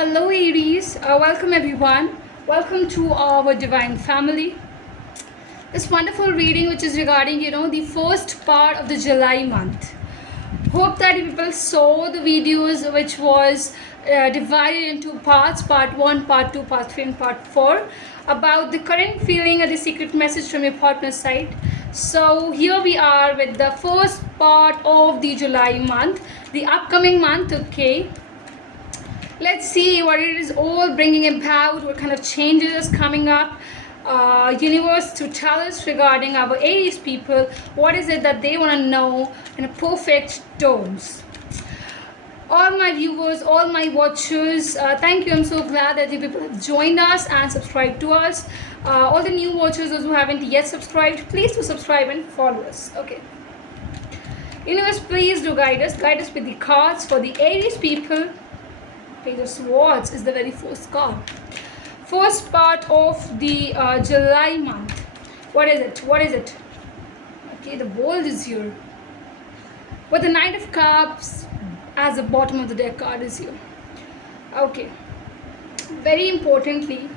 Hello, Aries. Welcome, everyone. Welcome to our divine family. This wonderful reading, which is regarding, the first part of the July month. Hope that you people saw the videos, which was divided into parts: part 1, part 2, part 3, and part 4, about the current feeling and the secret message from your partner's side. So here we are with the first part of the July month, the upcoming month. Okay, let's see what it is all bringing about, what kind of changes coming up. Universe to tell us regarding our Aries people, what is it that they want to know in a perfect terms. All my viewers, all my watchers, thank you. I'm so glad that you people have joined us and subscribed to us. All the new watchers, those who haven't yet subscribed, please do subscribe and follow us. Okay, universe, please do guide us with the cards for the Aries people. Page of Swords is the very first card. First part of the July month. What is it? Okay, the World is here. But the Knight of Cups as the bottom of the deck card is here. Okay. Very importantly,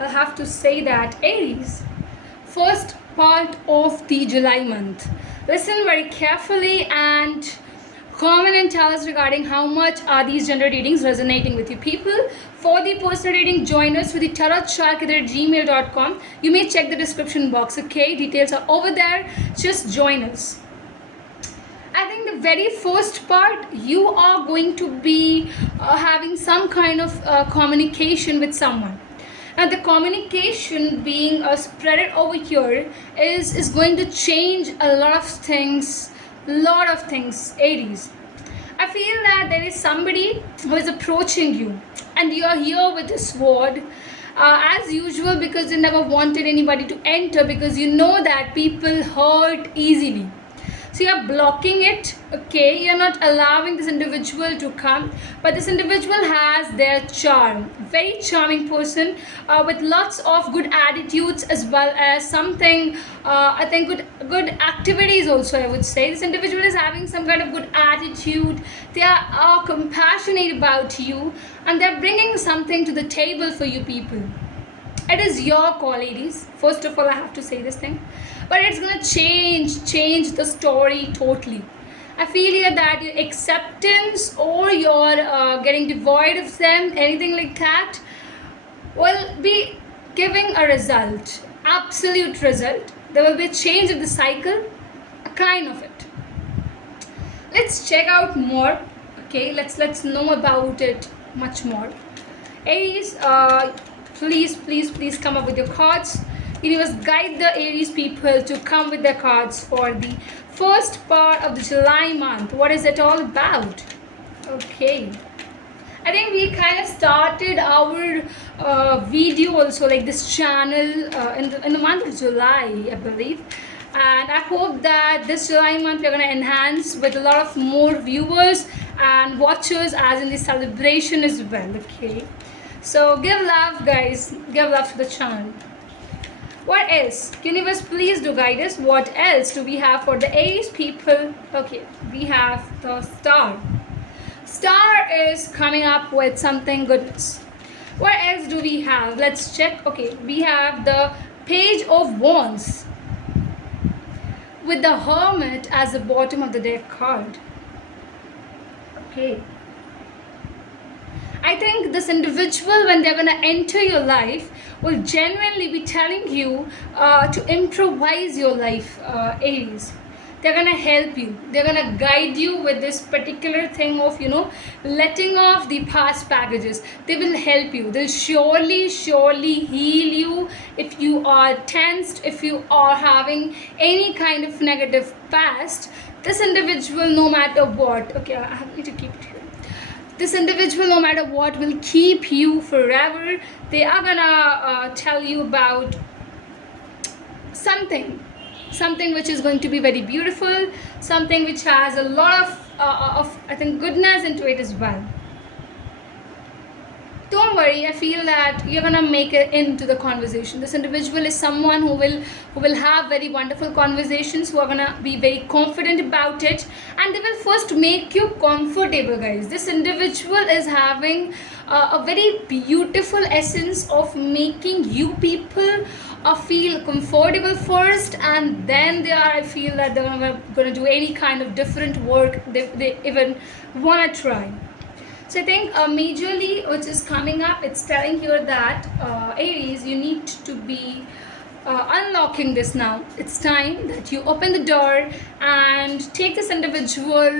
I have to say that Aries, first part of the July month. Listen very carefully and comment and tell us regarding how much are these general readings resonating with you people. For the personal reading, join us with the tarotcharkit@gmail.com. You may check the description box. Okay, details are over there. Just join us. I think the very first part, you are going to be having some kind of communication with someone. And the communication being spread over here is going to change a lot of things, Aries. I feel that there is somebody who is approaching you and you are here with a sword, as usual, because you never wanted anybody to enter, because you know that people hurt easily. So you're blocking it. Okay, you're not allowing this individual to come, but this individual has their charm. Very charming person, with lots of good attitudes, as well as something, I think good activities also, I would say. This individual is having some kind of good attitude. They are compassionate about you, and they're bringing something to the table for you people. It is your call, ladies. First of all, I have to say this thing, but it's gonna change the story totally. I feel here that your acceptance or your getting devoid of them, anything like that, will be giving a result, absolute result. There will be a change of the cycle, a kind of it. Let's check out more. Okay, let's know about it much more. Aries, please come up with your cards. Universe, guide the Aries people to come with their cards for the first part of the July month. What is it all about? Okay, I think we kind of started our video also, like this channel, in the month of July, I believe. And I hope that this July month we're going to enhance with a lot of more viewers and watchers, as in the celebration as well. Okay, so give love, guys, give love to the channel. What else? Universe, please do guide us. What else do we have for the Aries people? Okay, we have the Star. Star is coming up with something goodness. What else do we have? Let's check. Okay, we have the Page of Wands with the Hermit as the bottom of the deck card. Okay, I think this individual, when they're going to enter your life, will genuinely be telling you to improvise your life, Aries. They're going to help you. They're going to guide you with this particular thing of, letting off the past packages. They will help you. They'll surely heal you if you are tensed, if you are having any kind of negative past. This individual, no matter what, okay, I need to keep it here. This individual, no matter what, will keep you forever. They are gonna tell you about something which is going to be very beautiful, something which has a lot of I think goodness into it as well. don't worry. I feel that you're gonna make it into the conversation. This individual is someone who will have very wonderful conversations, who are gonna be very confident about it, and they will first make you comfortable, guys. This individual is having a very beautiful essence of making you people feel comfortable first, and then I feel that they're gonna do any kind of different work they even wanna try. So I think majorly which is coming up, it's telling here that Aries, you need to be unlocking this now. It's time that you open the door and take this individual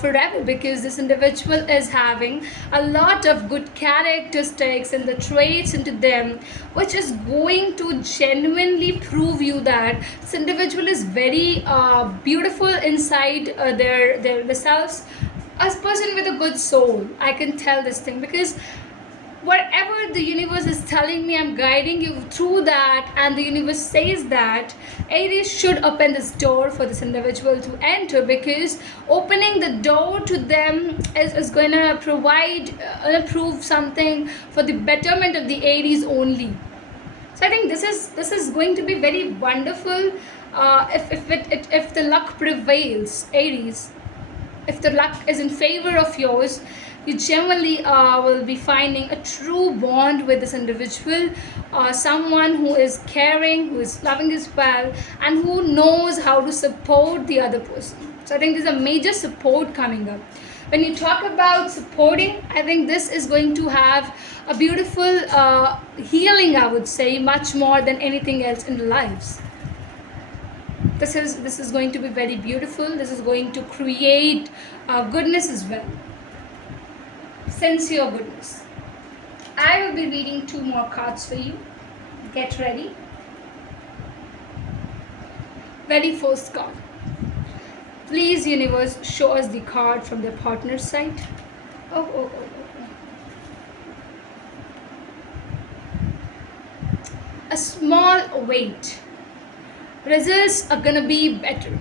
forever, because this individual is having a lot of good characteristics and the traits into them, which is going to genuinely prove you that this individual is very beautiful inside their themselves. A person with a good soul, I can tell this thing, because whatever the universe is telling me, I'm guiding you through that, and the universe says that Aries should open this door for this individual to enter, because opening the door to them is going to provide prove something for the betterment of the Aries only. So I think this is going to be very wonderful if the luck prevails, Aries. If the luck is in favor of yours, you generally will be finding a true bond with this individual, someone who is caring, who is loving as well, and who knows how to support the other person. So I think there's a major support coming up. When you talk about supporting, I think this is going to have a beautiful healing, I would say, much more than anything else in the lives. This is going to be very beautiful. This is going to create goodness as well, sincere goodness. I will be reading 2 more cards for you. Get ready. Very first card. Please, universe, show us the card from the partner side. Oh. A small weight. Results are gonna be better.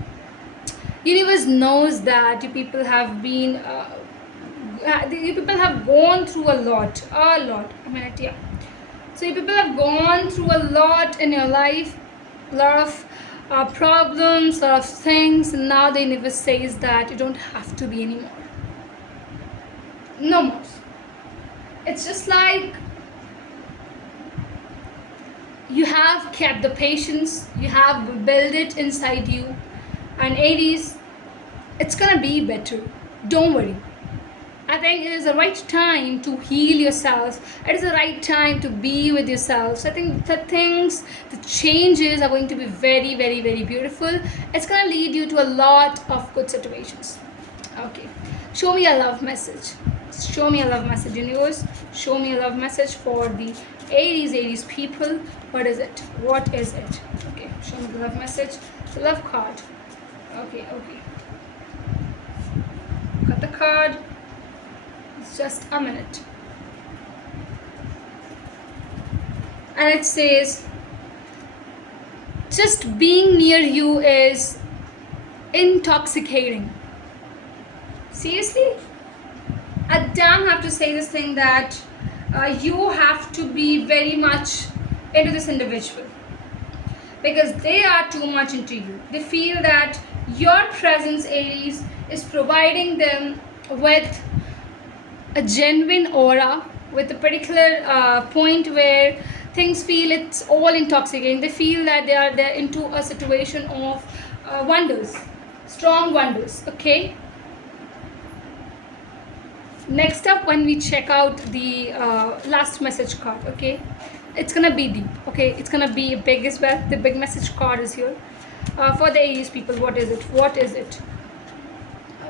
Universe knows that you people have been you people have gone through a lot. Yeah. So you people have gone through a lot in your life, a lot of problems, a lot of things, and now the universe says that you don't have to be anymore. No more. It's just like you have kept the patience, you have built it inside you, and Aries, it's gonna be better. Don't worry. I think it is the right time to heal yourself. It is the right time to be with yourself. So I think the changes are going to be very, very, very beautiful. It's gonna lead you to a lot of good situations. Okay, show me a love message. Show me a love message, universe. Show me a love message for the Aries people. What is it? Okay, show me the love message. The love card. Okay. Got the card. It's just a minute. And it says, just being near you is intoxicating. Seriously? I damn have to say this thing that you have to be very much into this individual, because they are too much into you. They feel that your presence, Aries, is providing them with a genuine aura, with a particular point where things feel it's all intoxicating. They feel that they're into a situation of wonders, strong wonders. Okay. Next up, when we check out the last message card, okay, it's gonna be deep. Okay, it's gonna be big as well. The big message card is here for the Aries people. What is it?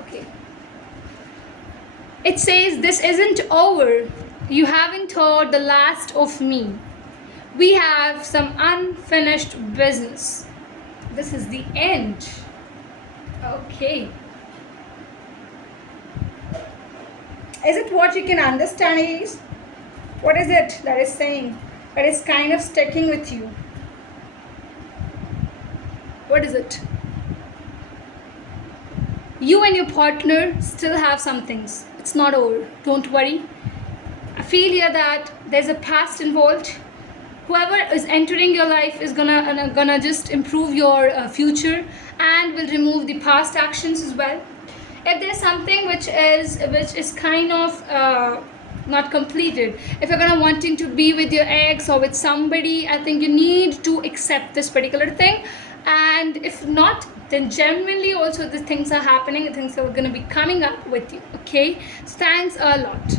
Okay, it says, this isn't over. You haven't heard the last of me. We have some unfinished business. This is the end. Okay. Is it what you can understand, Aries? What is it that is saying, that is kind of sticking with you? What is it? You and your partner still have some things. It's not over. Don't worry. I feel here that there's a past involved. Whoever is entering your life is gonna just improve your future and will remove the past actions as well. If there's something which is kind of not completed, if you're gonna wanting to be with your ex or with somebody, I think you need to accept this particular thing. And if not, then genuinely also the things are happening, the things are going to be coming up with you. Okay, so thanks a lot.